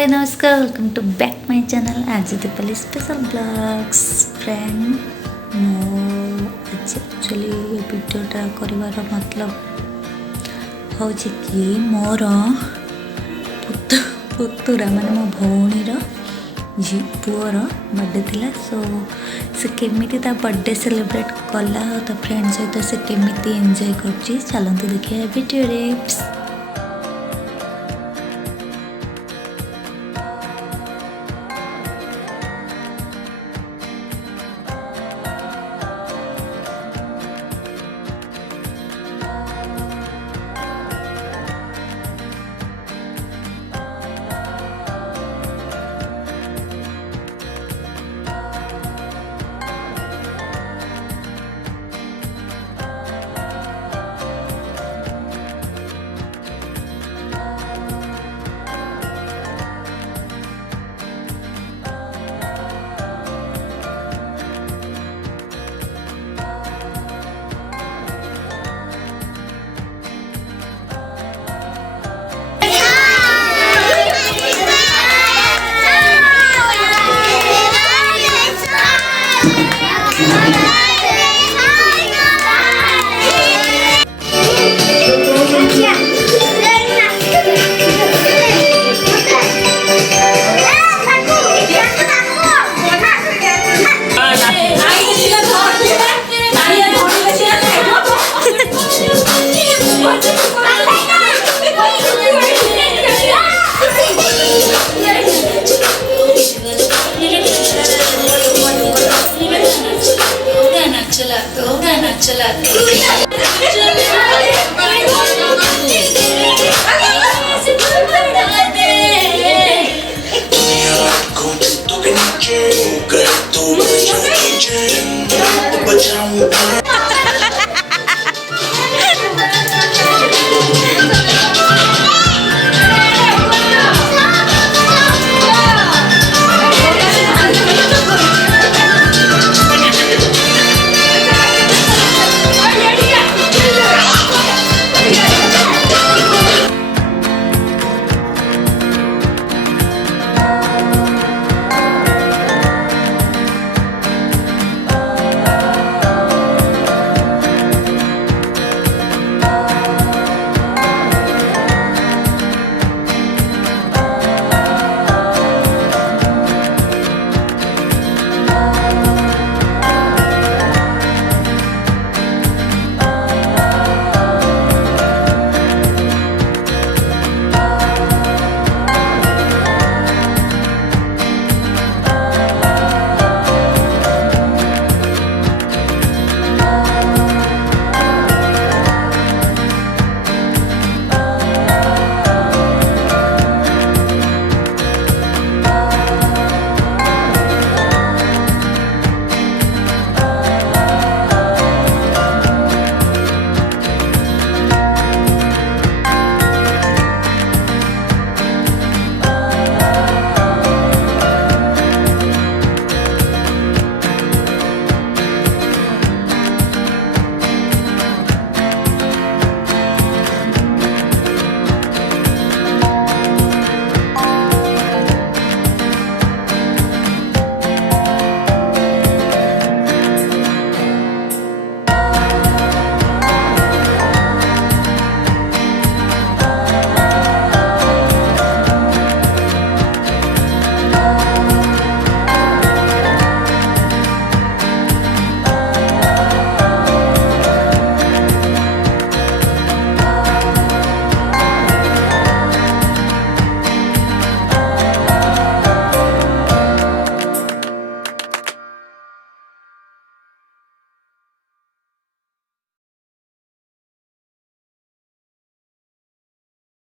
हाय नमस्कार welcome to back my channel आज Deepawali special blogs friend मो आज एक्चुअली वीडियोटा करिवार मतलब हूँ कि मोर पुतुरा माने मो भौणीर पुअर बर्थडे थिला सो से केमिति ता बर्थडे सेलिब्रेट कला तो फ्रेंड सहित से केमिति एंजॉय करछि चलंतु देखिए वीडियो रे।